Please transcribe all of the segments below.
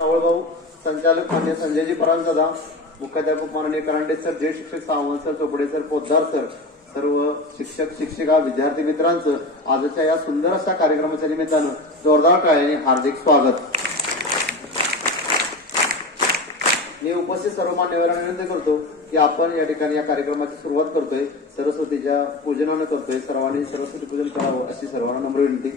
भाऊ संचालक मान्य संजयजी परांजदा, मुख्याध्यापक माननीय करांडे सर, जे शिक्षक Sawant sir, Chopde sir, Poddar sir, सर्व शिक्षक शिक्षिका विद्यार्थी मित्रांचं आजच्या या सुंदर अशा कार्यक्रमाच्या निमित्तानं जोरदार टाळ्यांनी हार्दिक स्वागत. मी उपस्थित सर्व मान्यवरांना विनंती करतो की आपण या ठिकाणी या कार्यक्रमाची सुरुवात करतोय, सरस्वतीच्या पूजनानं करतोय. सर्वांनी सरस्वती पूजन करावं अशी सर्वांना नम्र विनंती.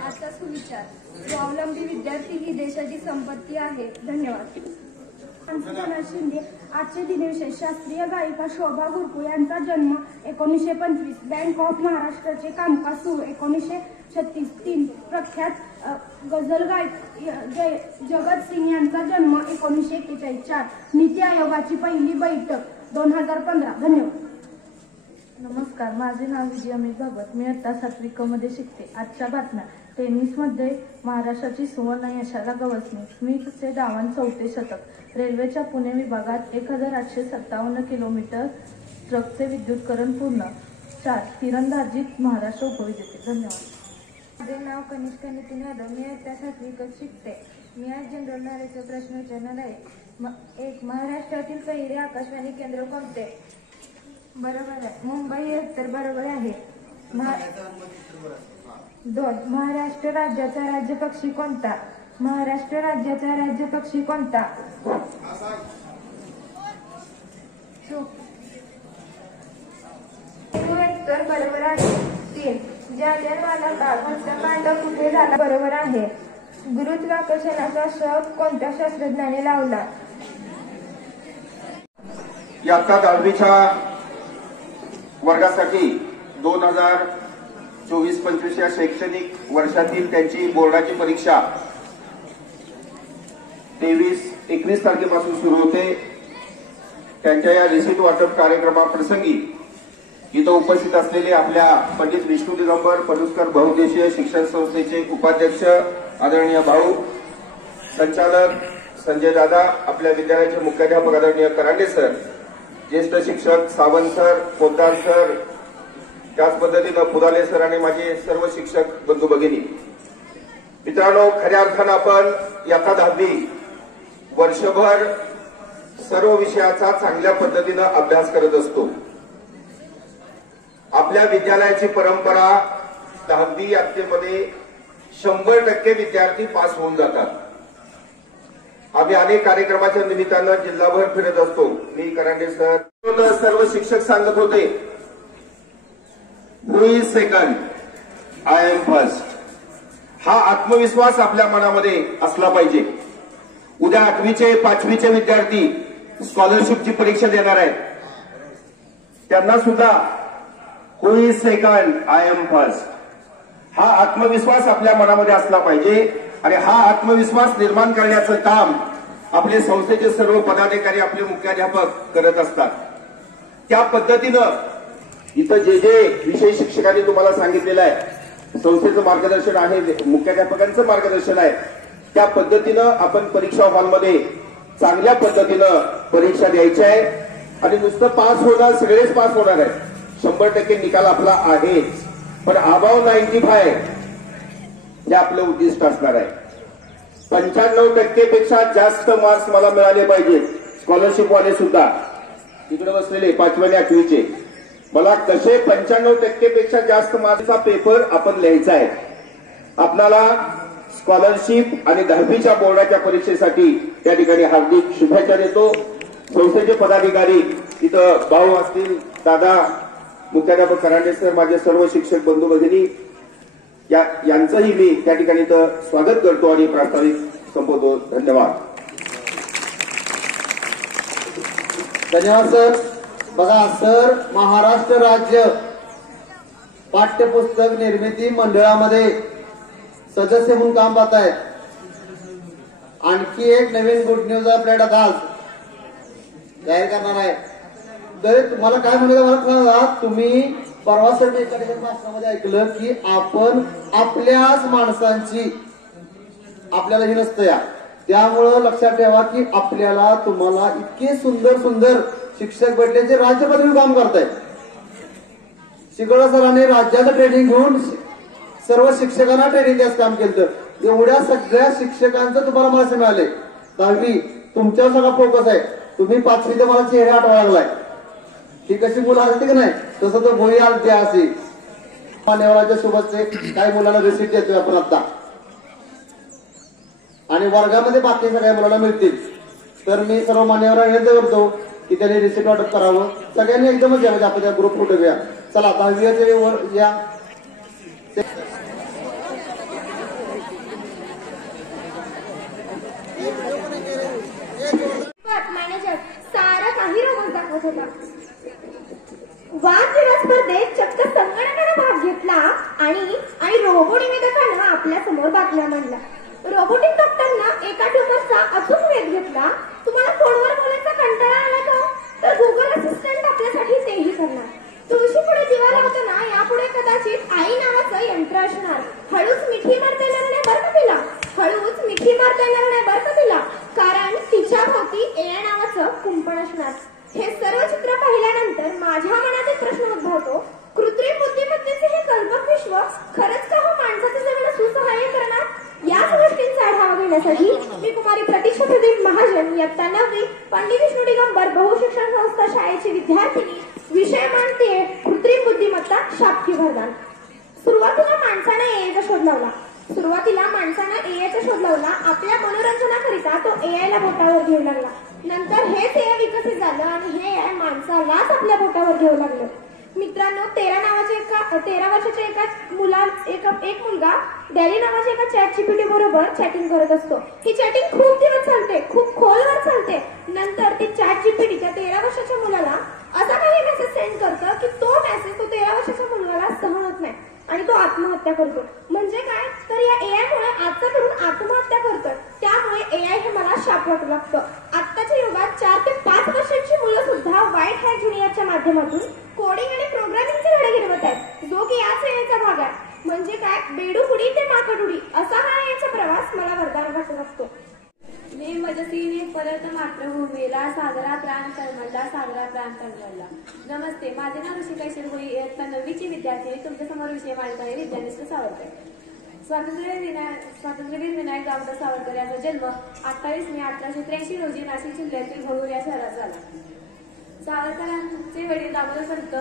आजचा सुविचार, स्वावलंबी विद्यार्थी ही देशाची संपत्ती आहे. धन्यवाद. शिंदे. आजचे दिनविशेष, शास्त्रीय गायिका शोभा गुरकू यांचा जन्म 1925. बँक ऑफ महाराष्ट्राचे कामकाज सुरू 1936. 3. प्रख्यात गझल गायक जगत सिंग यांचा जन्म 1941. 4. नीती आयोगाची पहिली बैठक 2015. धन्यवाद. नमस्कार, माझे नाव विजय अमित भागवत. मी इयत्ता 7वी क मध्ये शिकते. आजच्या बातम्या. टेनिसमध्ये महाराष्ट्राची सुवर्ण यशाला गवसणी. स्मिथचे डावांत 4थे शतक. रेल्वेच्या पुणे विभागात 1857 किलोमीटर ट्रकचे विद्युतीकरण पूर्ण. 4. तिरंदाजीत महाराष्ट्र उपविजेते. धन्यवाद. माझे नाव कनिष्का नितीन यादव. मी इयत्ता 7वी क शिकते. मी आज जनरल नॉलेजचा प्रश्न विचारणार आहे. 1. महाराष्ट्रातील पहिले आकाशवाणी केंद्र कोणते? बरोबर आहे. मुंबई हे उत्तर बरोबर आहे. 2. महाराष्ट्र राज्याचा राज्य पक्षी कोणता? महाराष्ट्र राज्याचा राज्य पक्षी कोणता? उत्तर बरोबर आहे. 3. जालियनवाला बाग हत्याकांड कुठे झाला? बरोबर आहे. गुरुत्वाकर्षणाचा शोध कोणत्या शास्त्रज्ञाने लावला? इयत्ता 10वीच्या वर्गासाठी 2024-25 या शैक्षणिक वर्षातील त्यांची बोर्डाची परीक्षा 21 तारखेपासून सुरू होते. त्यांच्या या रिसीट वाटप कार्यक्रमाप्रसंगी इथं उपस्थित असलेले आपल्या पंडित विष्णू दिगंबर पलुसकर बहुउद्देशीय शिक्षण संस्थेचे उपाध्यक्ष आदरणीय भाऊ, संचालक संजय दादा, आपल्या विद्यालयाचे मुख्याध्यापक आदरणीय करांडे सर, ज्येष्ठ शिक्षक सावंत सर, पोद्दार सर, त्याच पद्धतीनं पुदाले सर आणि माझे सर्व शिक्षक बंधू भगिनी, मित्रांनो, खऱ्या अर्थानं आपण इयत्ता 10वी वर्षभर सर्व विषयाचा चांगल्या पद्धतीनं अभ्यास करत असतो. आपल्या विद्यालयाची परंपरा 10वी इयत्तेमध्ये 100% विद्यार्थी पास होऊन जातात. आम्ही अनेक कार्यक्रमाच्या निमित्तानं जिल्हाभर फिरत असतो. मी करांडे सर, सर्व शिक्षक सांगत होते, who is second, I am first. हा आत्मविश्वास आपल्या मनामध्ये असला पाहिजे. उद्या 8वीचे 5वीचे विद्यार्थी स्कॉलरशिपची परीक्षा देणार आहेत. त्यांना सुद्धा who is second, I am first हा आत्मविश्वास आपल्या मनामध्ये असला पाहिजे. आणि हा आत्मविश्वास निर्माण करण्याचं काम आपले संस्थेचे सर्व पदाधिकारी, आपले मुख्याध्यापक करत असतात. त्या पद्धतीनं इथं जे जे विषय शिक्षकांनी तुम्हाला सांगितलेलं आहे, संस्थेचं मार्गदर्शन आहे, मुख्याध्यापकांचं मार्गदर्शन आहे, त्या पद्धतीनं आपण परीक्षा हॉलमध्ये चांगल्या पद्धतीनं परीक्षा द्यायची आहे. आणि नुसतं पास होणार, सगळेच पास होणार आहे, 100% निकाल आपला आहे, पण अबाव 95 हे आपलं उद्दिष्ट असणार आहे. 95% पेक्षा जास्त मार्क्स मला मिळाले पाहिजेत. स्कॉलरशिप वाले सुद्धा तिकडे बसलेले 5वी आणि 8वीचे, मला कसे 95% पेक्षा जास्त मार्क्सचा पेपर आपण लिहायचा आहे. आपल्याला स्कॉलरशिप आणि 10वीच्या बोर्डाच्या परीक्षेसाठी त्या ठिकाणी हार्दिक शुभेच्छा देतो. संस्थेचे पदाधिकारी इथं भाऊ असतील, दादा, मुख्याध्यापक करांडे सर, माझे सर्व शिक्षक बंधू भगिनी, यांचंही मी त्या ठिकाणी स्वागत करतो आणि प्रास्ताविक संपवतो. धन्यवाद. धन्यवाद सर. बघा सर, महाराष्ट्र राज्य पाठ्यपुस्तक निर्मिती मंडळामध्ये सदस्य म्हणून काम पाहत आहेत. आणखी एक नवीन गुड न्यूज आपल्याला आज जाहीर करणार आहे. तर तुम्हाला काय म्हणायचं मला कळलं, तुम्ही परवासाठी एका ठिकाणी भाषणामध्ये ऐकलं की आपण आपल्याच माणसांची आपल्याला ही नसतं या. त्यामुळं लक्षात ठेवा की आपल्याला तुम्हाला इतके सुंदर सुंदर शिक्षक भेटले जे राज्य पातळीवर काम करतायत. शिकवडा सरांनी राज्याचं ट्रेनिंग घेऊन सर्व शिक्षकांना ट्रेनिंग द्यायचं काम केलं. एवढ्या सगळ्या शिक्षकांचं तुम्हाला मला मिळाले. 10वी तुमच्यावर सगळा फोकस आहे. तुम्ही 5वीचे मला चेहरे आठवा लागलाय की कशी मुलं आलती की नाही, तसं तर गोळी आलती अशी. मान्यवराच्या सोबतचे काही मुलांना रिसिप्ट देतोय आपण आता, आणि वर्गामध्ये बाकी सगळ्या मुलांना मिळतील. तर मी सर्व मान्यवरांना विनंती करतो की त्यांनी रिसिप्ट वाटप करावं. सगळ्यांनी एकदमच या, म्हणजे आपण त्या ग्रुप फोटो घ्या. चला 10वीचे वर या. मॅनेजर सारा काही रोबोट दाखवत होता. वादविवाद स्पर्धेत चक्क संगणकाने भाग घेतला आणि रोबो निवेदकानं आपल्या समोर बातम्या मांडल्या. रोबोटिक डॉक्टरना एका ट्युमरचा अचूक वेध घेतला. तुम्हाला फोनवर बोलायचा कंटाळा आला का, तर गुगल असिस्टंट आपल्यासाठी तेही करणार. तुळशी पुढे दिवा लावताना यापुढे कदाचित आई नावाचं यंत्र असणार. हळूच मिठी मारता येणार नाही बरं का तिला, हळूच मिठी मारता येणार नाही बरं का तिला, कारण तिच्या भोवती एआय नावाचं कुंपण असणार. हे सर्व चित्र पाहिल्यानंतर माझ्या मनात एक प्रश्न उद्भवतो, कृत्रिम बुद्धिमत्तेचे हे कल्पक विश्व खरंच का हो माणसाचं जगणं सुसहाय्य करणार? याच गोष्टींचा आढावा घेण्यासाठी मी कुमारी प्रतीक्षा प्रदीप महाजन इयत्ता 9वी पंडित विष्णू दिगंबर बहुशिक्षण संस्था शाळेची विद्यार्थिनी. विषय मांडते कृत्रिम बुद्धिमत्ता शाप की वरदान. सुरुवातीला माणसाने एआयचा शोध लावला. आपल्या मनोरंजनाकरिता तो एआयला बोटावर घेऊ लागला. नंतर हेच एआय विकसित झालं आणि हे एआय माणसालाच आपल्या बोटावर घेऊ लागलं. मित्रांनो, 13 वर्षाच्या एक मुलगा डॅली नावाच्या एका चॅट जीपीटी बरोबर चॅटिंग करत असतो. ही चॅटिंग खूप दिवस चालते, खूप खोलवर चालते. नंतर ती चॅट जीपीटीच्या 13 वर्षाच्या मुलाला असा काही मेसेज सेंड करतं की तो मेसेज 13 वर्षाच्या मुलाला सहन होत नाही आणि तो आत्महत्या करतो. म्हणजे काय, तर या एआय मुळे आजचा तरुण आत्महत्या करतोय. त्यामुळे एआय हे मला शाप वाटू लागतं. आत्ताच्या युगात 4 ते 5 वर्षांची मुलं सुद्धा व्हाईट हॅट ज्युनियरच्या माध्यमातून कोडिंग आणि प्रोग्रामिंगचे धडे गिरवत आहेत, जो की याच एआयचा भाग आहे. म्हणजे काय, बेडूकुडी ते माकडुडी असा हा एआयचा प्रवास मला वरदान वाटत असतो. मी मजसीने परत मातृभूमीला साजरा प्राण करमला, साजरा प्राण करमला. नमस्ते, माझे नाव ऋषिका शिरगोळी, इयत्ता 9वीची विद्यार्थिनी. तुमच्यासमोर विषय मांडत आहे विद्यानिष्ठ सावरकर. स्वातंत्र्यवीर विनायक दामोदर सावरकर यांचा जन्म 28 मे 1883 रोजी नाशिक जिल्ह्यातील भरूर या शहरात झाला. सावरकरांचे वडील दामोदर संत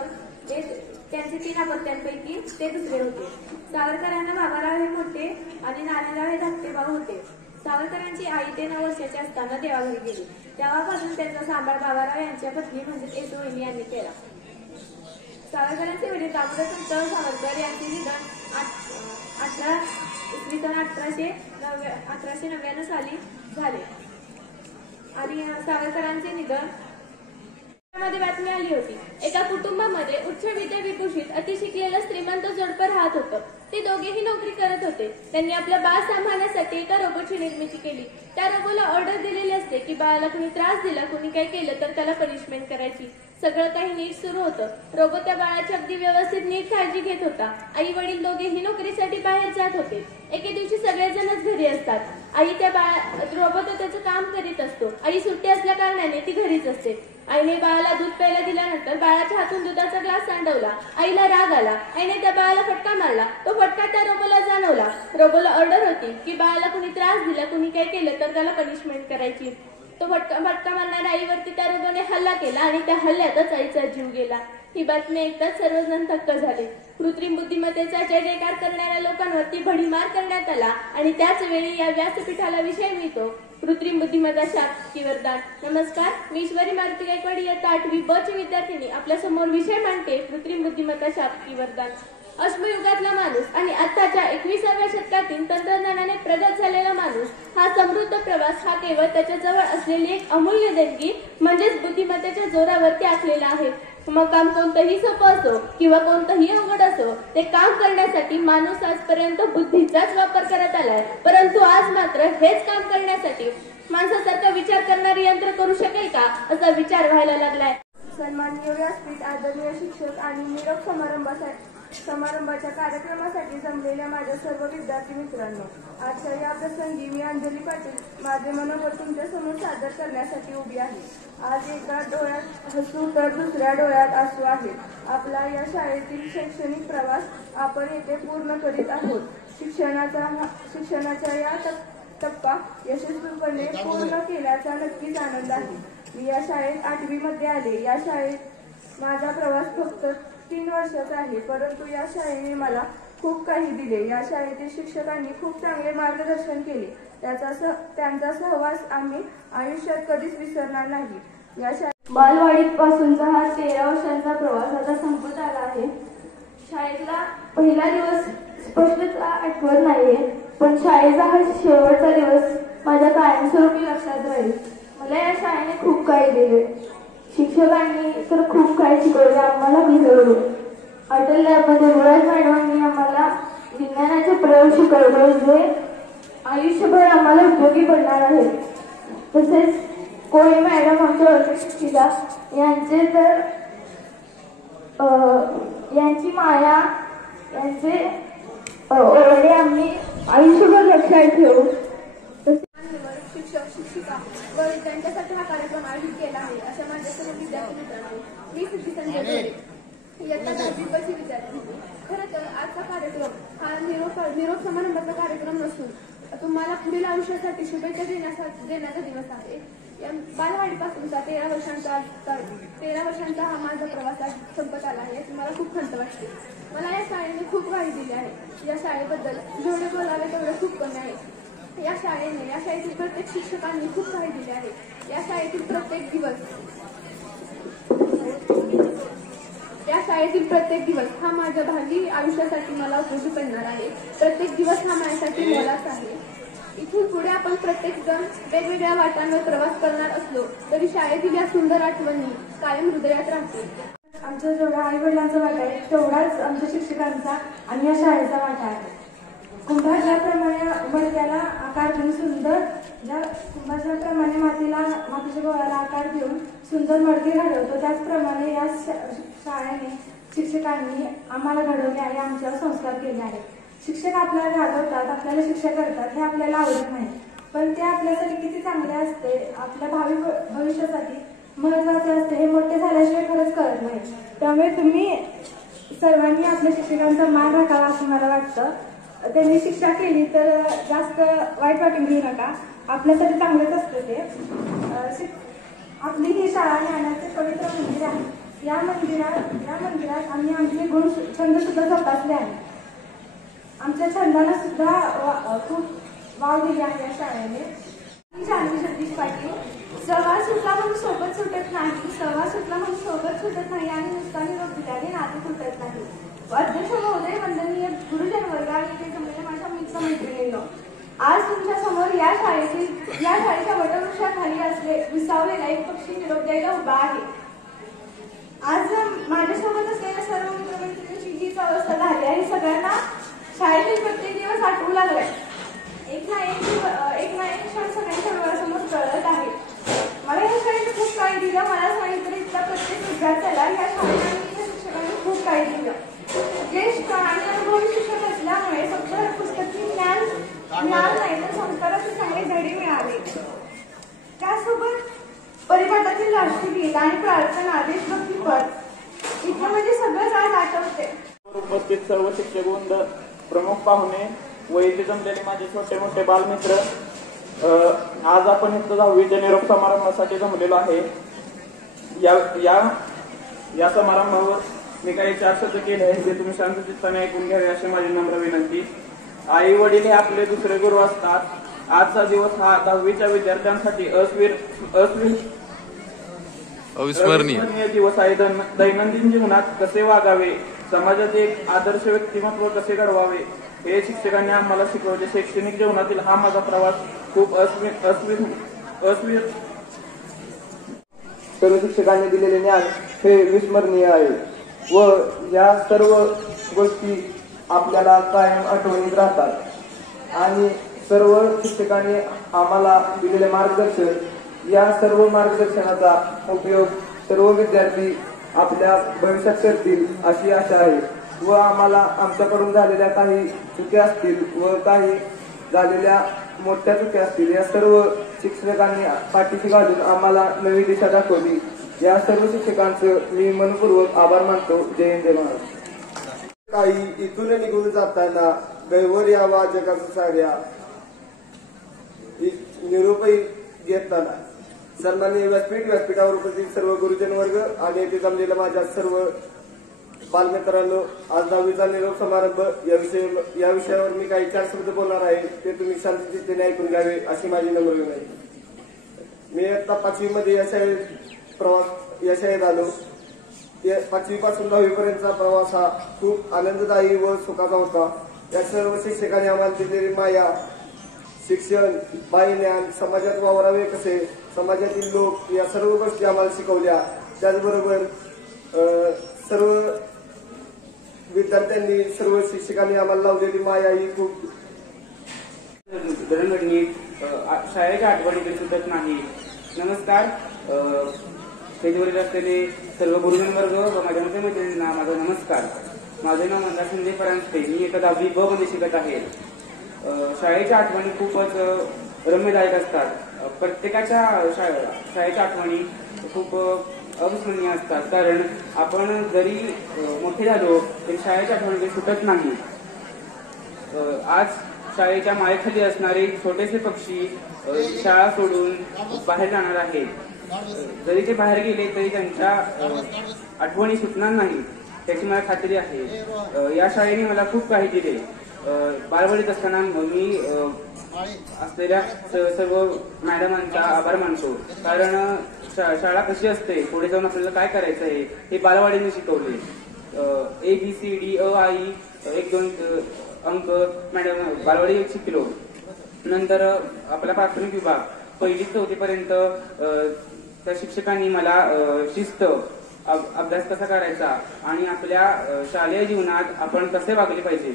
त्यांचे 3 अपत्यांपैकी ते दुसरे होते. सावरकरांना बाबाराव हे मोठे आणि नारायणराव हे धाकटे भाऊ होते. सावरकरांची आई ते 9 वर्षाची असताना देवाघरी गेली. तेव्हापासून त्यांचा सांभाळ बाबाराव यांच्या पत्नी म्हणजे येसुवहिनी यांनी केला. सावरकरांचे वडील दामोदर संत सावरकर यांचे निधन 1899 साली झाले आणि सावरकरांचे निधन मध्ये बातमी आली होती. एका कुटुंबामध्ये उच्च विद्याविभूषित अतिशिकलेलं श्रीमंत जोडपं राहत होतं. ते दोघेही नोकरी करत होते. त्यांनी आपलं बाळ सांभाळण्यासाठी एका रोबोटची निर्मिती केली. त्या रोबोला ऑर्डर दिलेली असते की बाळाला कुणी त्रास दिला, कुणी काही केलं तर त्याला पनिशमेंट करायची. सगळं काही नीट सुरू होतं. रोबो त्या बाळाची अगदी व्यवस्थित नीट काळजी घेत होता. आई वडील दोघेही नोकरीसाठी बाहेर जात होते. एके दिवशी सगळेजणच घरी असतात. आई त्या रोबो त्याचं काम करीत असतो. आई सुट्टी असल्या कारणाने ती घरीच असते. आईने बाळाला दूध प्यायला दिल्यानंतर बाळाच्या हातून दुधाचा ग्लास सांडवला. आईला राग आला. आईने त्या बाळाला फटका मारला. तो फटका त्या रोबोला जाणवला. रोबोला ऑर्डर होती की बाळाला कुणी त्रास दिला, कुणी काय केलं तर त्याला पनिशमेंट करायची. तो फटका मारणाऱ्या आईवरती त्या रोबोने हल्ला केला आणि त्या हल्ल्यातच आईचा जीव गेला. ही बातमी ऐकताच सर्वजण थक्क झाले. कृत्रिम बुद्धिमत्तेचा जयजयकार करणाऱ्या लोकांवरती भडीमार करण्यात आला आणि त्याच वेळी या व्यासपीठाला विषय मिळतो कृत्रिम बुद्धिमत्ता शाप की वरदान. नमस्कार, मी ईश्वरी मारुती गायकवाड इयत्ता 8वी ब ची विद्यार्थिनी आपल्या समोर विषय मांडते कृत्रिम बुद्धिमत्ता शाप की वरदान. अश्मयुगातला माणूस आणि आत्ताच्या 21व्या शतकातील तंत्रज्ञानाने प्रगत झालेला माणूस हा समृद्ध प्रवास हा केवळ त्याच्याजवळ असलेली एक अमूल्य देणगी म्हणजेच बुद्धिमत्तेच्या जोरावरती आखलेला आहे. मग काम कोणतंही सोपं असो किंवा कोणतंही अवघड असो, ते काम करण्यासाठी माणूस आजपर्यंत बुद्धीचाच वापर करत आलाय. परंतु आज मात्र हेच काम करण्यासाठी माणसासारखा विचार करणारे यंत्र करू शकेल का, असा विचार व्हायला लागलाय. सन्माननीय व्यासपीठ, आदरणीय शिक्षक आणि निरोप समारंभाच्या कार्यक्रमासाठी जमलेल्या माझ्या सर्व विद्यार्थी मित्रांनो, आजच्या या प्रसंगी मी अंजली पाटील माझे मनोगत तुमच्या समोर सादर करण्यासाठी उभी आहे. आज एका डोळ्यात हसू तर दुसऱ्या डोळ्यात आसू आहे. आपला या शाळेतील शैक्षणिक प्रवास आपण येथे पूर्ण करीत आहोत. शिक्षणाच्या या टप्पा यशस्वीपणे पूर्ण केल्याचा नक्कीच आनंद आहे. मी या शाळेत 8वी मध्ये आले. या शाळेत माझा प्रवास फक्त 3 वर्षाचा आहे, परंतु या शाळेने मला खूप काही दिले. या शाळेतील शिक्षकांनी खूप चांगले मार्गदर्शन केले. त्यांचा सहवास आम्ही आयुष्यात कधीच विसरणार नाही. या शाळेत बालवाडीपासूनचा हा 13 वर्षांचा प्रवास आता संपत आला आहे. शाळेतला पहिला दिवस स्पष्टच आठवत नाहीये, पण शाळेचा हा शेवटचा दिवस माझ्या कायमस्वरूपी लक्षात राहील. मला या शाळेने खूप काही दिले. शिक्षकांनी तर खूप काही शिकवले, आम्हाला भिजवले. अटल लॅबमध्ये मुळात मॅडमांनी आम्हाला विज्ञानाचे प्रयोग शिकवले जे आयुष्यभर आम्हाला उपयोगी पडणार आहेत. तसेच कोळी मॅडम आमच्या वर्ग शिक्षिका यांचे तर यांची माया, यांचे ओरडे आम्ही आयुष्यभर लक्षात ठेवू. शिक्षक, शिक्षिका व त्यांच्यासाठी हा कार्यक्रम आयोजित केला आहे अशा माझ्या सर्व विद्यार्थी मित्रांनो, मी सिद्धी संजय ढोरे, इयत्ता 10वी विद्यार्थी. खरं तर आजचा कार्यक्रम हा निरोप समारंभाचा कार्यक्रम नसून तुम्हाला पुढील आयुष्यासाठी शुभेच्छा देण्याचा दिवस आहे. बालवाडीपासूनचा 13 वर्षांचा हा माझा प्रवास आज संपत आला आहे. याची मला खूप खंत वाटते. मला या शाळेने खूप काही दिले आहे. या शाळेबद्दल जेवढे बोलावे तेवढे खूप कमी आहे. या शाळेतील प्रत्येक शिक्षकांनी खूप काही दिले आहे. या शाळेतील प्रत्येक दिवस हा माझ्या भावी आयुष्यासाठी मला उपयोगी पडणार आहे. प्रत्येक दिवस हा माझ्यासाठी मोलाचा आहे. इथून पुढे आपण प्रत्येक जण वेगवेगळ्या वाटांवर प्रवास करणार असलो तरी शाळेतील या सुंदर आठवणी कायम हृदयात राहतील. आमच्या जेवढ्या आई वडिलांचा वाटा आहे तेवढाच आमच्या शिक्षकांचा आणि या शाळेचा वाटा आहे. कुंभार ज्याप्रमाणे मडक्याला आकार देऊन कुंभाराप्रमाणे मातीच्या गोळ्याला आकार देऊन सुंदर मडके घडवतो, त्याचप्रमाणे या शाळेने शिक्षकांनी आम्हाला घडवले आहे, आमच्यावर संस्कार केले आहेत. शिक्षक आपल्याला घडवतात, आपल्याला शिक्षा करतात हे आपल्याला आवडत नाही, पण ते आपल्यासाठी किती चांगले असते, आपल्या भावी भविष्यासाठी महत्वाचे असते हे मोठे झाल्याशिवाय खरंच कळत नाही. त्यामुळे तुम्ही सर्वांनी आपल्या शिक्षकांचा मान राखावा असं मला वाटतं. त्यांनी शिक्षा केली तर जास्त वाईट वाटून घेऊ नका, आपल्यासाठी चांगलंच असतं ते. आपली ही शाळा ज्ञानाचे पवित्र मंदिर आहे. या मंदिरात आम्ही आमचे गुण छंद सुद्धा जोपासले आहे. आमच्या छंदाला सुद्धा खूप वाव दिली आहे या शाळेने. जानवी जगदीश पाटील. सहवास सुटला म्हणून सोबत सुटत नाही, सहवास सुटला म्हणून सोबत सुटत नाही आणि नुसता निरोप दिल्याने नाते तुटत नाही. अध्यक्ष महोदय, वंदनीय गुरुजन वर्ग आणि इथे जमलेल्या माझ्या मित्रमैत्रिणींनो, आज तुमच्या समोर या शाळेच्या वटवृक्षाखाली विसावलेला एक पक्षी निरोप द्यायला उभा आहे. आज माझ्यासोबत असलेल्या सर्व मित्रमैत्रिणींची हीच अवस्था झाली आहे. सगळ्यांना शाळेतील प्रत्येक दिवस आठवू लागलाय. एक ना एक क्षण सगळ्यांच्या डोळ्यासमोर टळत आहे. मला या शाळेने खूप काही दिलं. मला सांगितलं इथल्या प्रत्येक विद्यार्थ्याला या शाळेने शिक्षकांनी खूप काही दिलं. ज्येष्ठ आणि अनुभवी शिक्षक असल्यामुळे फक्त पुस्तकी ज्ञान नाही तर संस्काराचे चांगले धडे मिळाले. त्यासोबत परिपाठातील राष्ट्रगीत आणि प्रार्थना, देशभक्तीपर इथे म्हणजे सगळंच आज आठवते. उपस्थित सर्व शिक्षक वृंद, प्रमुख पाहुणे व इथे जमलेले माझे छोटे मोठे बालमित्र, आज आपण इथं 10वीच्या निरोप समारंभासाठी जमलेलो आहे. या समारंभावर मी काही 4 शब्द केले आहेत जे तुम्ही शांत चित्ताने ऐकून घ्यावे अशी माझी नम्र विनंती. आई वडील हे आपले दुसरे गुरु असतात. आजचा दिवस हा 10वीच्या विद्यार्थ्यांसाठी अविस्मरणीय दिवस आहे. दैनंदिन जीवनात कसे वागावे, समाजात एक आदर्श व्यक्तिमत्व कसे घडवावे हे शिक्षकांनी आम्हाला शिकवले. शैक्षणिक जीवनातील हा माझा प्रवास खूप सर्व शिक्षकांनी दिलेले ज्ञान हे विस्मरणीय आहे व या सर्व गोष्टी आपल्याला कायम आठवणीत राहतात आणि सर्व शिक्षकांनी आम्हाला दिलेले मार्गदर्शन, या सर्व मार्गदर्शनाचा उपयोग सर्व विद्यार्थी आपल्या भविष्यात करतील अशी आशा आहे व आम्हाला आमच्याकडून झालेल्या काही चुक्या असतील व काही झालेल्या मोठ्या चुक्या असतील या सर्व शिक्षकांनी पाठीशी घालून आम्हाला नवी दिशा दाखवली. या सर्व शिक्षकांचं मी मनपूर्वक आभार मानतो. जय हिंद, जय महाराष्ट्र. काही इथून निघून जाताना दैवर या वाचकाचा साड्या निरोपही घेताना सन्माननीय व्यासपीठावर उपस्थित सर्व गुरुजन वर्ग आणि येथे जमलेल्या माझ्या सर्व बालमित्रांनो, आज 10वीचा निरोप समारंभ या विषयावर मी काही 4 शब्द बोलणार आहे. ते तुम्ही शांतचित्तेने ऐकून घ्यावे अशी माझी नम्र विनंती. मी आता 5वी मध्ये या शाळेत आलो. 5वी पासून 10वी पर्यंतचा प्रवास हा खूप आनंददायी व सुखाचा होता. या सर्व शिक्षकांनी आम्हाला दिलेली माया, शिक्षण, बाह्यज्ञान, समाजात वावरावे कसे, समाजातील लोक, या सर्व गोष्टी आम्हाला शिकवल्या. त्याचबरोबर सर्व विद्यार्थ्यांनी, सर्व शिक्षकांनी आम्हाला लावलेली माया ही खूप दळणवळणी शाळेच्या आठवणी सुटत नाही. नमस्कार. स्टेजवरील असलेले सर्व गुरुजन वर्ग व माझ्या मैत्रिणींना माझा नमस्कार. माझे नाव मंदार संजय परांजपे. मी एका 10वी ब मध्ये शिकत आहे. शाळेच्या आठवणी खूपच रम्यदायक असतात. प्रत्येकाच्या शाळेच्या आठवणी खूप अविस्मरणीय असतात, कारण आपण जरी मोठे झालो तरी शाळेच्या आठवणी सुटत नाही. आज शाळेच्या माळेखाली असणारे छोटेसे पक्षी शाळा सोडून बाहेर जाणार आहेत. जरी ते बाहेर गेले तरी त्यांच्या आठवणी सुटणार नाही त्याची मला खात्री आहे. या शाळेने मला खूप काही दिले. बालवाडीत असताना मी असलेल्या सर्व मॅडमांचा आभार मानतो, कारण शाळा कशी असते, पुढे जाऊन आपल्याला काय करायचं आहे हे बालवाडीने शिकवले. ABCD I 1-2 अंक मॅडम बालवाडी शिकलो. नंतर आपला प्राथमिक विभाग 1ली ते 4थी पर्यंत त्या शिक्षकांनी मला शिस्त, अभ्यास कसा करायचा आणि आपल्या शालेय जीवनात आपण कसे वागले पाहिजे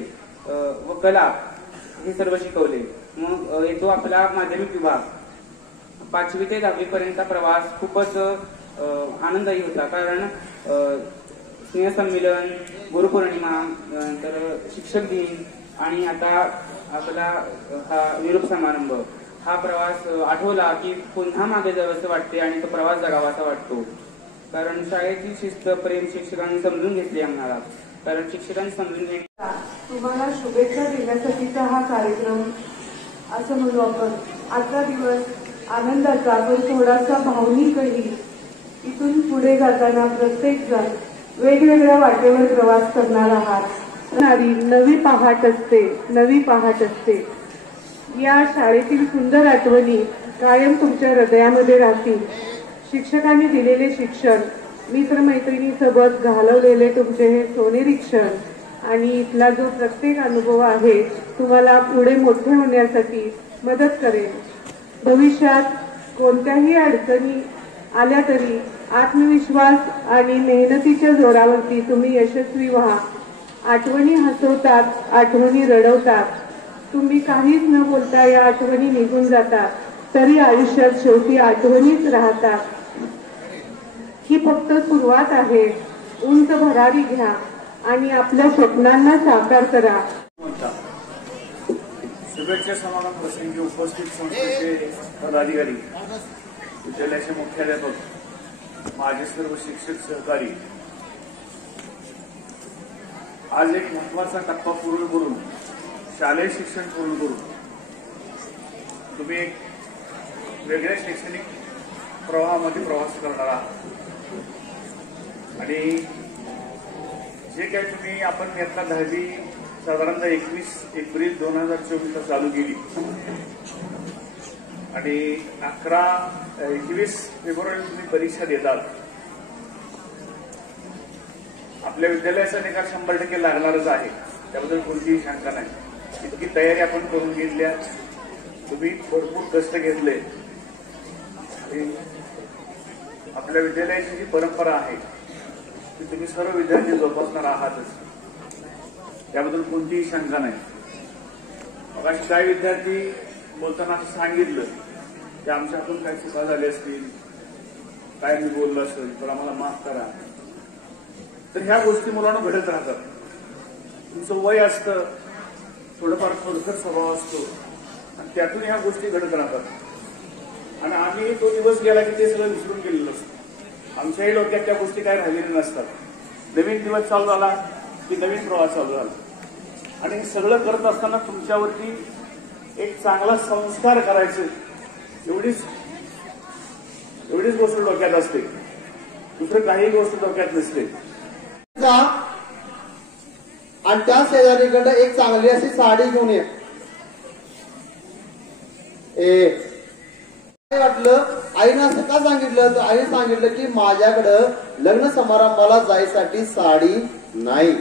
व कला हे सर्व शिकवले. मग येतो आपला माध्यमिक विभाग. 5वी ते 10वी पर्यंतचा प्रवास खूपच आनंददायी होता, कारण स्नेहसंमेलन, गुरुपौर्णिमा, नंतर शिक्षक दिन आणि आता आपला हा निरोप समारंभ. हा प्रवास आठवला की पुन्हा मागे जावंसं वाटते आणि तो प्रवास जगावासा वाटतो, कारण शाळेची शिस्त, प्रेम शिक्षकांनी समजून घेतली आम्हाला. कारण शिक्षकांनी समजून घेतली. तुम्हाला शुभेच्छा देण्यासाठीचा हा कार्यक्रम असं म्हणू आपण. आजचा दिवस आनंदाचा पण थोडासा भावनिकही. इथून पुढे जाताना प्रत्येक जण वेगवेगळ्या वाटेवर प्रवास करणार आहात. नवी पहाट असते, नवी पहाट असते. या शाळेतील सुंदर आठवणी कायम तुमच्या हृदयामध्ये राहतील. शिक्षकांनी दिलेले शिक्षण, मित्रमैत्रिणीसोबत घालवलेले तुमचे हे सोनेरी क्षण आणि इथला जो प्रत्येक अनुभव आहे तुम्हाला पुढे मोठे होण्यासाठी मदत करेल. भविष्यात कोणत्याही अडचणी आल्या तरी आत्मविश्वास आणि मेहनतीच्या जोरावरती तुम्ही यशस्वी व्हा. आठवणी हसवतात, आठवणी रडवतात. तुम्ही काहीच न बोलता या आठवणी निघून जातात, तरी आयुष्यात शेवटी आठवणीच राहतात. ही फक्त सुरुवात आहे. उंच भरारी घ्या आणि आपल्या स्वप्नांना साकार करा. शुभेच्छा समारंभ प्रसंगी उपस्थित संस्थेचे पदाधिकारी, विद्यालयाचे मुख्याध्यापक, माझे सर्व शिक्षक सहकारी, आज एक महत्वाचा टप्पा पूर्ण करून, शालेय शिक्षण पूर्ण करून तुम्ही एक वेगळ्या शैक्षणिक प्रवाहामध्ये प्रवास करणार आहात. आणि जे काही तुम्ही आपण इयत्ता 10वी साधारणतः 21 एप्रिल 2024 चालू केली आणि 21 फेब्रुवारी तुम्ही परीक्षा देतात. आपल्या विद्यालयाचा निकाल 100% लागणारच आहे, त्याबद्दल कोणतीही शंका नाही. इतकी तयारी आपण करून घेतल्या, तुम्ही भरपूर कष्ट घेतले. आपल्या विद्यालयाची जी परंपरा आहे ती तुम्ही सर्व विद्यार्थी जोपासणार आहातच, त्याबद्दल कोणतीही शंका नाही. मग अशी काही विद्यार्थी बोलताना असं सांगितलं की आमच्या हातून काही चुका झाली असतील, काय मी बोललो असेल तर आम्हाला माफ करा. तर ह्या गोष्टी मुलांना घडत राहतात. तुमचं वय असतं, थोडंफार खडखड स्वभाव असतो आणि त्यातून ह्या गोष्टी घडत राहतात आणि आम्ही तो दिवस गेला की ते सगळं विसरून गेलेलं असतं. आमच्याही डोक्यात त्या गोष्टी काय राहिलेल्या नसतात. नवीन दिवस चालू झाला की नवीन प्रवास चालू झाला आणि हे सगळं करत असताना तुमच्यावरती एक चांगला संस्कार करायचे एवढीच गोष्ट डोक्यात असते, दुसरं काही गोष्ट डोक्यात नसते. आणि त्या शेजारीकडे एक चांगली अशी साडी घेऊन ये. वाटलं आईनं असं का सांगितलं, तर आईने सांगितलं की माझ्याकडं लग्न समारंभाला जायसाठी साडी नाही,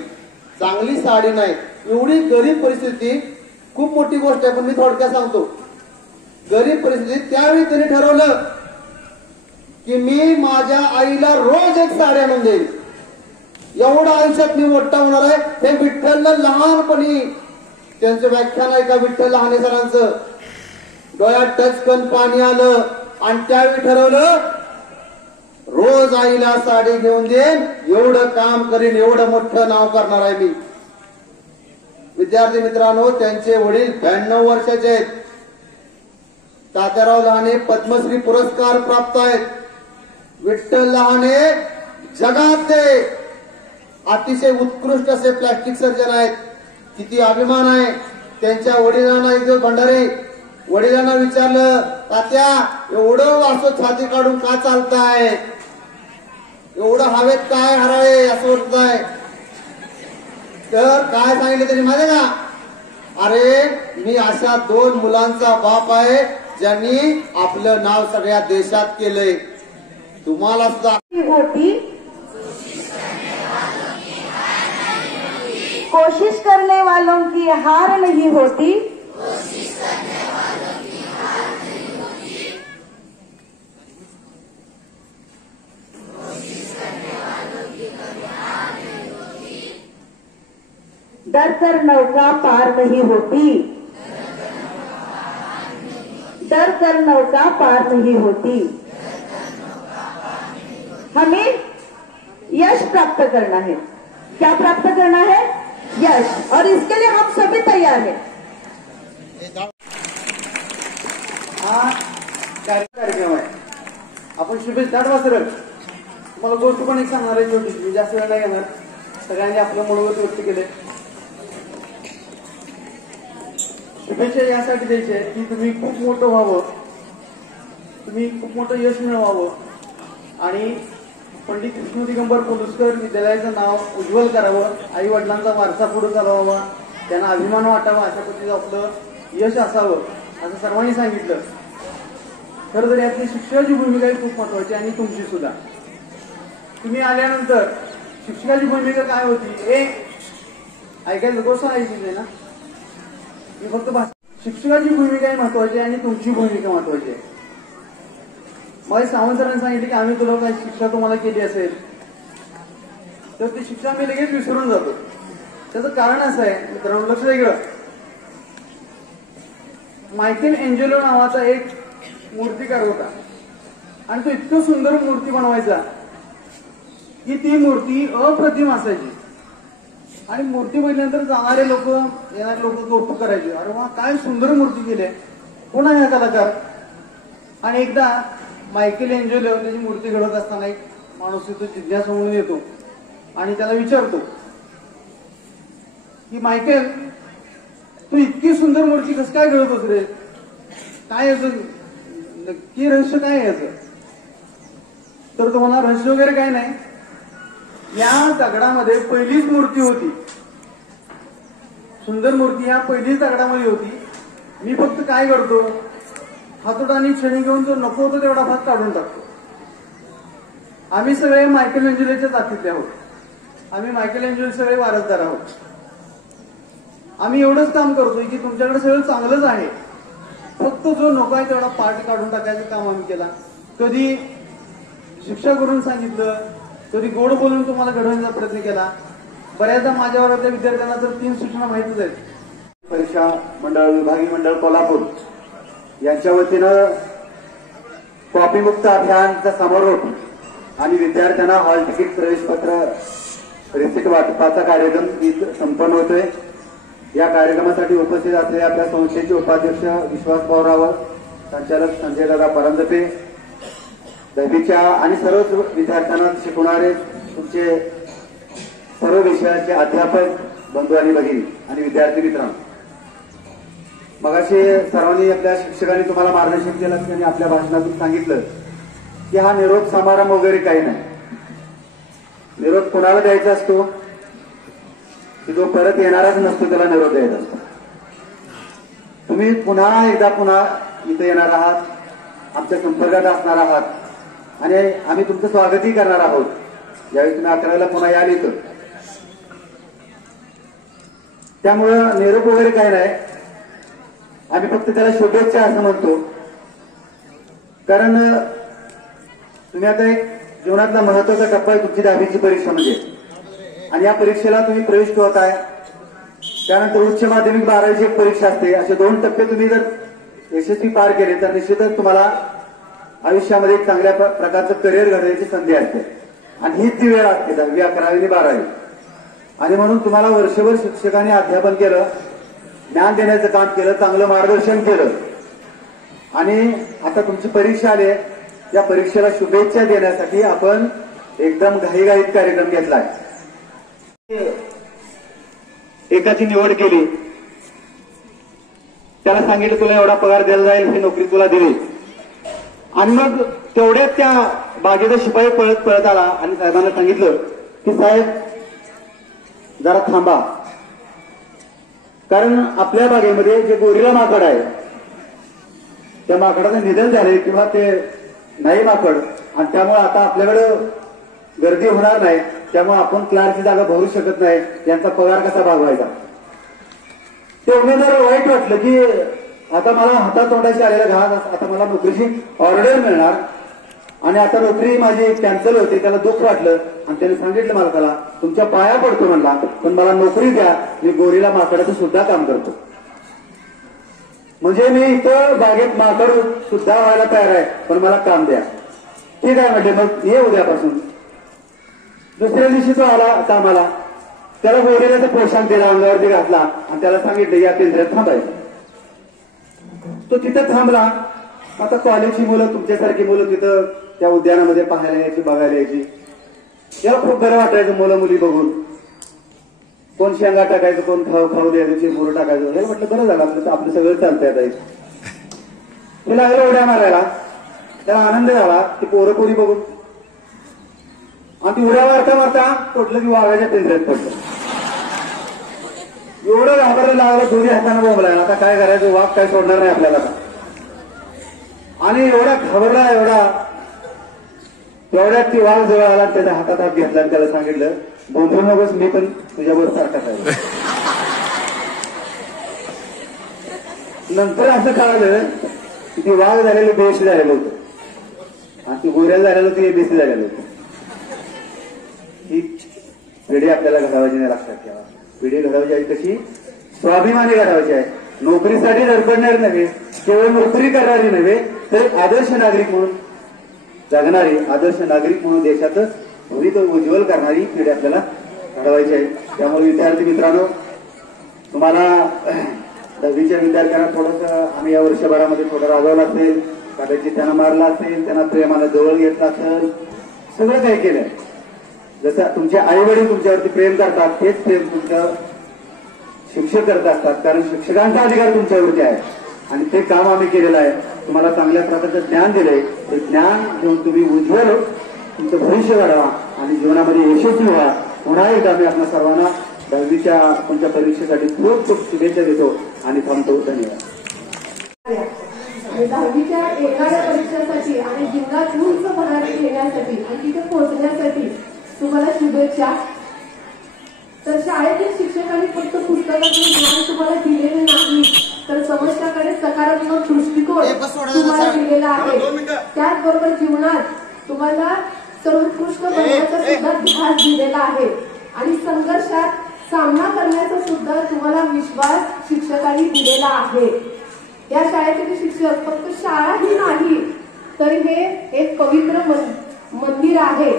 चांगली साडी नाही. एवढी गरीब परिस्थिती, खूप मोठी गोष्ट आहे पण मी थोडक्यात सांगतो. गरीब परिस्थिती, त्यावेळी त्यांनी ठरवलं की मी माझ्या आईला रोज एक साडी आणून देईल. एवढं आयुष्यात मी मोठा होणार आहे. हे विठ्ठलला लहानपणी त्यांचं व्याख्यान आहे का विठ्ठल लहाने सरांचं, डोळ्यात टचकन पाणी आलं आणि त्यावेळी ठरवलं रोज आईला साडी घेऊन देईन, एवढं काम करीन, एवढं मोठं नाव करणार आहे मी. विद्यार्थी मित्रांनो, त्यांचे वडील 92 वर्षाचे आहेत. तात्याराव लहाने पद्मश्री पुरस्कार प्राप्त आहेत. विठ्ठल लहाने जगातले अतिशय उत्कृष्ट असे प्लास्टिक सर्जन आहेत. किती अभिमान आहे. त्यांच्या वडिलांना एक दिवस भंडारे वडिलांना विचारलं, तात्या एवढं असं छाती काढून का चालताय, एवढं हवेत काय हराळे असं होत आहे. तर काय सांगितलं त्यांनी माहिती का, अरे मी अशा 2 मुलांचा बाप आहे ज्यांनी आपलं नाव सगळ्या देशात केलंय. तुम्हाला सुद्धा होती कोशिश करने वालों की हार नहीं होती, डर कर नौका पार नहीं होती, डर कर नौका पार नहीं होती. हमें यश प्राप्त करना है. क्या प्राप्त करना है? यश. और इसके लिए हम सभी तैयार हैं. हा कार्यक्रम आहे. आपण शुभेच्छा सरळ. तुम्हाला गोष्ट पण एक सांगणार आहे छोटी, मी जास्त वेळ नाही घेणार. सगळ्यांनी आपलं मनोगत व्यक्त केले. शुभेच्छा यासाठी द्यायची आहे की तुम्ही खूप मोठं व्हावं, तुम्ही खूप मोठं यश मिळवावं आणि पंडित विष्णू दिगंबर पलुसकर विद्यालयाचं नाव उज्ज्वल करावं, आई वडिलांचा वारसा पुढे चालवावा, त्यांना अभिमान वाटावा, अशा पद्धतीचं आपलं यश असावं असं सर्वांनी सांगितलं. खरं तर यातली शिक्षकाची भूमिकाही खूप महत्वाची आणि तुमची सुद्धा. तुम्ही आल्यानंतर शिक्षकाची भूमिका काय होती, एक ऐकायचं गोष्ट ऐकायची ना, ही फक्त शिक्षकाची भूमिकाही महत्वाची आणि तुमची भूमिका महत्वाची आहे. मला सावंत सरांनी सांगितलं की आम्ही तुला काही शिक्षा तुम्हाला केली असेल तर ती शिक्षा आम्ही लगेच विसरून जातो. त्याचं कारण असं आहे मित्रांनो, लक्ष वेगळं. मायकेल एंजेलो नावाचा एक मूर्तिकार होता आणि तो इतकं सुंदर मूर्ती बनवायचा की ती मूर्ती अप्रतिम असायची आणि मूर्ती बघितल्यानंतर जाणारे लोक येणारे लोक कौतुक करायचे, अरे वा काय सुंदर मूर्ती केली, कोण आहे हा कलाकार. आणि एकदा मायकेल एंजेलो त्याची मूर्ती घडवत असताना एक माणूस तिथं जिज्ञासा म्हणून येतो आणि त्याला विचारतो की मायकेल तू इतकी सुंदर मूर्ती कसं काय घडवतोस रे, काय याचं नक्की रहस्य काय आहे याचं. तर तुम्हाला रहस्य वगैरे काय नाही, या दगडामध्ये पहिलीच मूर्ती होती, सुंदर मूर्ती या पहिलीच दगडामध्ये होती. मी फक्त काय करतो, हातोडानी छडी घेऊन जो नको होतो तेवढा भाग काढून टाकतो. आम्ही सगळे मायकेल एंजेलोच्या जातीतले आहोत आम्ही मायकेल एंजल सगळे वारसदार आहोत. आम्ही एवढंच काम करतोय की तुमच्याकडे सगळं चांगलंच आहे, फक्त जो नको आहे तेवढा पार्ट काढून टाकायचं काम आम्ही केला. कधी शिक्षा करून सांगितलं, कधी गोड बोलून तुम्हाला घडवण्याचा प्रयत्न केला. बऱ्याचदा माझ्यावर विद्यार्थ्यांना तर 3 सूचना माहितीच आहेत. परीक्षा मंडळ विभागीय मंडळ कोल्हापूर यांच्या वतीनं कॉपीमुक्त अभियानचा समारोप आणि विद्यार्थ्यांना हॉल तिकीट प्रवेशपत्र रिसिट वाटपाचा कार्यक्रम इथं संपन्न होतोय. या कार्यक्रमासाठी उपस्थित असलेल्या आपल्या संस्थेचे उपाध्यक्ष विश्वास भाऊराव, संचालक संजय दादा परांजपे, 10वीच्या आणि सर्व विद्यार्थ्यांना शिकवणारे तुमचे सर्व विषयाचे अध्यापक बंधू आणि भगिनी आणि विद्यार्थी मित्रांनो, मगाशी सर्वांनी आपल्या शिक्षकांनी तुम्हाला मार्गदर्शन केलं आणि आपल्या भाषणातून सांगितलं की हा निरोप समारंभ वगैरे काही नाही. निरोप कोणाला द्यायचा असतो की जो परत येणारच नसतो त्याला निरोप द्यायचा असतो. तुम्ही पुन्हा इथं येणार आहात, आमच्या संपर्कात असणार आहात आणि आम्ही तुमचं स्वागतही करणार आहोत. ज्यावेळी तुम्ही 11वीला पुन्हा याल इथं. त्यामुळं निरोप वगैरे काय नाही, आम्ही फक्त त्याला शुभेच्छा असं म्हणतो. कारण तुम्ही आता एक जीवनातला महत्वाचा टप्पा आहे तुमची 10वीची परीक्षा म्हणजे, आणि या परीक्षेला तुम्ही प्रवेश ठेवताय. त्यानंतर उच्च माध्यमिक 12वीची एक परीक्षा असते. असे 2 टप्पे तुम्ही जर यशस्वी पार केले तर निश्चितच तुम्हाला आयुष्यामध्ये एक चांगल्या प्रकारचं करिअर घडण्याची संधी असते. आणि हीच ती वेळ असते 10वी, 11वी आणि 12वी. आणि म्हणून तुम्हाला वर्षभर शिक्षकांनी अध्यापन केलं, ज्ञान देण्याचं काम केलं, चांगलं मार्गदर्शन केलं आणि आता तुमची परीक्षा आली आहे. या परीक्षेला शुभेच्छा देण्यासाठी आपण एकदम घाईघाईत कार्यक्रम घेतलाय. एकाची निवड केली, त्याला सांगितलं तुला एवढा पगार दिला जाईल, ही नोकरी तुला दिली. आणि मग तेवढ्यात त्या बागेचा शिपाई पळत आला आणि साहेबांना सांगितलं की साहेब जरा थांबा, कारण आपल्या बागेमध्ये जे गोरिला माकड आहे त्या माकडाचं निधन झाले किंवा ते नाही माकड, आणि त्यामुळे आता आपल्याकडं गर्दी होणार नाही, त्यामुळे आपण क्लार्कची जागा भरू शकत नाही, यांचा पगार कसा भागवायचा. ते उमेदवार वाईट वाटलं की आता मला हातातोंडाशी आलेला घास, आता मला नोकरीची ऑर्डर मिळणार आणि आता नोकरी माझी कॅन्सल होते. त्याला दुःख वाटलं आणि त्याने सांगितलं मला, त्याला तुमच्या पाया पडतो म्हणला, पण मला नोकरी द्या, मी गोरीला माकडाचं सुद्धा काम करतो. म्हणजे मी इथं बागेत माकड सुद्धा व्हायला तयार आहे, पण मला काम द्या. ठीक आहे म्हटले, मग ये उद्यापासून. दुसऱ्या दिवशी तो आला कामाला, त्याला गोरीला पोशाख दिला, अंगावरती घातला आणि त्याला सांगितलं या केंद्रात थांबायचं. तो तिथं थांबला. आता कॉलेजची मुलं, तुमच्यासारखी मुलं तिथं त्या उद्यानामध्ये पाहायला यायची, बघायला यायची. याला खूप बरं वाटायचं मुलं मुली बघून. कोण शेंगा टाकायचं, कोण खाऊ द्यायचं, मोर टाकायचं. हे म्हटलं बरं झालं, आपलं सगळं चालतंय आता. ते लागलं उड्या मारायला, त्याला आनंद झाला ती पोरं कोणी बघून. आणि ती उड्या मारता मारता कुठलं की वाघाच्या पिंजऱ्यात पडलं. एवढं घाबरायला लागलं, दोन्ही हाताने बोंबलायला. आता काय करायचं, वाघ काय सोडणार नाही आपल्याला. आणि एवढा घाबरला, तेवढ्यात ती वाघ जवळ आला, त्याच्या हातात हात घेतला आणि त्याला सांगितलं बोंबू नकोस, मी पण तुझ्याबरोबर सारखाच आहे. नंतर असं कळालं की ती वाघ झालेलं बेशी झालेलं होतं आणि ती गोऱ्या झालेलं होतं, एबीसी झालेलं होतं. ही पिढी आपल्याला घडवायची नाही, लक्षात ठेवा. पिढी घडवायची आहे कशी, स्वाभिमानी घडवायची आहे. नोकरीसाठी धडपडणारी नव्हे, केवळ नोकरी करणारी नव्हे, तर आदर्श नागरिक म्हणून जगणारी, आदर्श नागरिक म्हणून देशाचं भवितव्य उज्ज्वल करणारी पिढी आपल्याला घडवायची आहे. त्यामुळे विद्यार्थी मित्रांनो, तुम्हाला 10वीच्या विद्यार्थ्यांना थोडंसं आम्ही या वर्षभरामध्ये थोडं रागवलं असेल, कदाचित त्यांना मारला असेल, त्यांना प्रेमाला जवळ घेतला असेल, सगळं काही केलं. जसं तुमचे आई वडील तुमच्यावरती प्रेम करतात, तेच प्रेम तुमचं शिक्षक करत असतात. कारण शिक्षकांचा अधिकार तुमच्यावरती आहे आणि ते काम आम्ही केलेलं आहे. तुम्हाला चांगल्या प्रकारचं ज्ञान दिलंय. ते ज्ञान घेऊन तुम्ही उज्ज्वल तुमचं भविष्य घडवा आणि जीवनामध्ये यशस्वी व्हा. पुन्हा एकदा मी आपल्या सर्वांना 10वीच्या तुमच्या परीक्षेसाठी खूप खूप शुभेच्छा देतो आणि थांबतो. धन्यवाद. 10वीच्या येणाऱ्या परीक्षेसाठी आणि जीवनात उंच भरारी घेण्यासाठी आणि तिथे पोहोचण्यासाठी तुम्हाला शुभेच्छा. तर शाळेतील शिक्षकांनी फक्त पुस्तकातून ज्ञान तुम्हाला दिलेले नाही, तर समस्याकडे सकारात्मक दृष्टिकोन तुम्हाला दिलेला आहे. त्याचबरोबर जीवनात तुम्हाला सर्वोत्कृष्ट बनण्याचा सुद्धा ध्यास दिलेला आहे आणि संघर्षात सामना करण्याचा सुद्धा तुम्हाला विश्वास शिक्षकांनी दिलेला आहे. या शाळेतील शिक्षक फक्त शाळाही नाही, तर हे एक पवित्र मंदिर आहे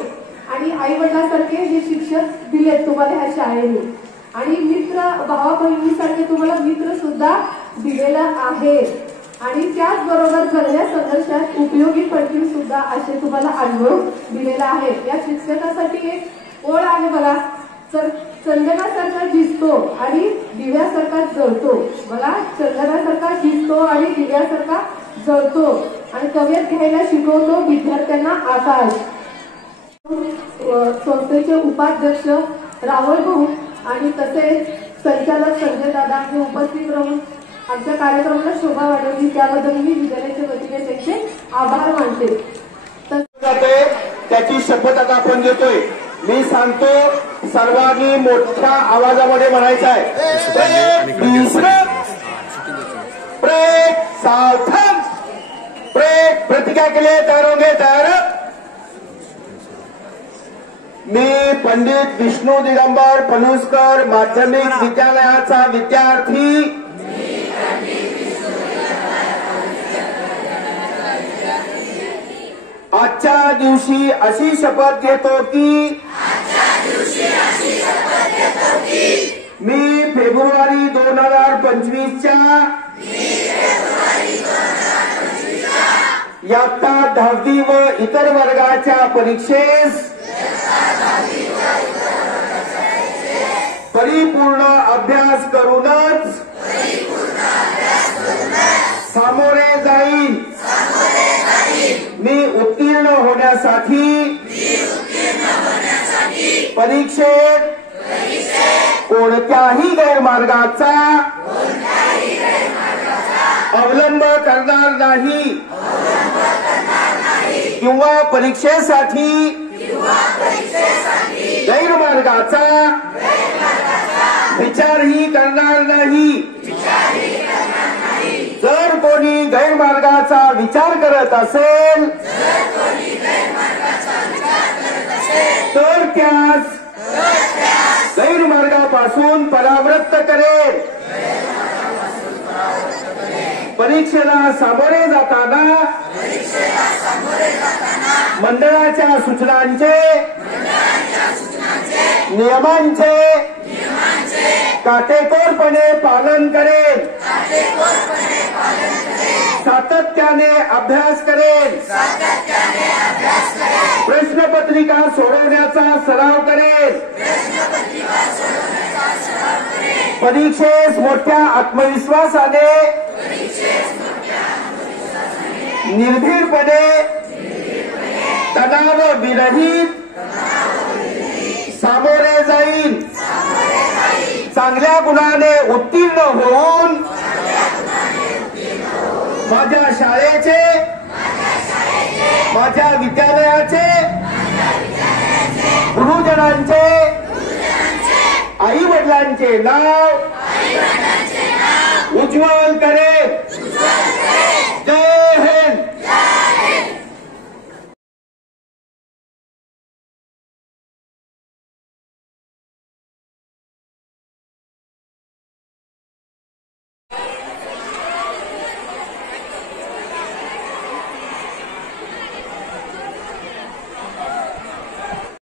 आणि आई वडिलांसारखे हे शिक्षक दिलेत तुम्हाला ह्या शाळेने आणि मित्र भावा बहिणीसारखे तुम्हाला मित्र सुद्धा दिलेला आहे आणि त्याचबरोबर जगण्या संघर्षात उपयोगी पडतील सुद्धा असे तुम्हाला अनुभव दिलेला आहे. या शिक्षकासाठी एक ओळ आहे बघा, तर चंदनासारखा दिसतो आणि दिव्यासारखा जळतो. बघा, चंदनासारखा दिसतो आणि दिव्यासारखा जळतो आणि कवियत घ्यायला शिकवतो विद्यार्थ्यांना आकाश. संस्थेचे उपाध्यक्ष राहुल भाऊ आणि तसेच संचालक संजय दादा हे उपस्थित राहून आमच्या कार्यक्रमाला शोभा वाढवली, त्याबद्दल मी विद्यालयाच्या वतीने त्यांचे आभार मानते. त्याची शपथ आता आपण घेतोय. मी सांगतो सर्वांनी मोठ्या आवाजामध्ये म्हणायचं आहे, सावधान, प्रतिज्ञा के लिए तैयार होंगे? तैयार? मी पंडित विष्णू दिगंबर पलुसकर माध्यमिक विद्यालयाचा विद्यार्थी आजच्या दिवशी अशी शपथ घेतो की मी फेब्रुवारी 2025च्या इयत्ता 10वी व इतर वर्गाच्या परीक्षेस परिपूर्ण अभ्यास करूनच सामोरे जाईन. मी उत्तीर्ण होण्यासाठी परीक्षेत कोणत्याही गैरमार्गाचा अवलंब करणार नाही किंवा परीक्षेसाठी गैरमार्गाचा विचारही करणार नाही. जर कोणी गैरमार्गाचा विचार करत असेल तर त्यास गैरमार्गापासून परावृत्त करेल. परीक्षेला सामोरे जाताना मंडळाच्या सूचनांचे नियमांचे काटेकोरपणे पालन करेल. सातत्याने अभ्यास करेल. प्रश्नपत्रिका सोडवण्याचा सराव करेल. परीक्षेस मोठ्या आत्मविश्वासाने निर्भीडपणे तणाव विरहित सामोरे जाईल. चांगल्या गुणाने उत्तीर्ण होऊन माझ्या शाळेचे, माझ्या विद्यालयाचे, गुरुजनांचे, आई वडिलांचे नाव उज्ज्वल करेल.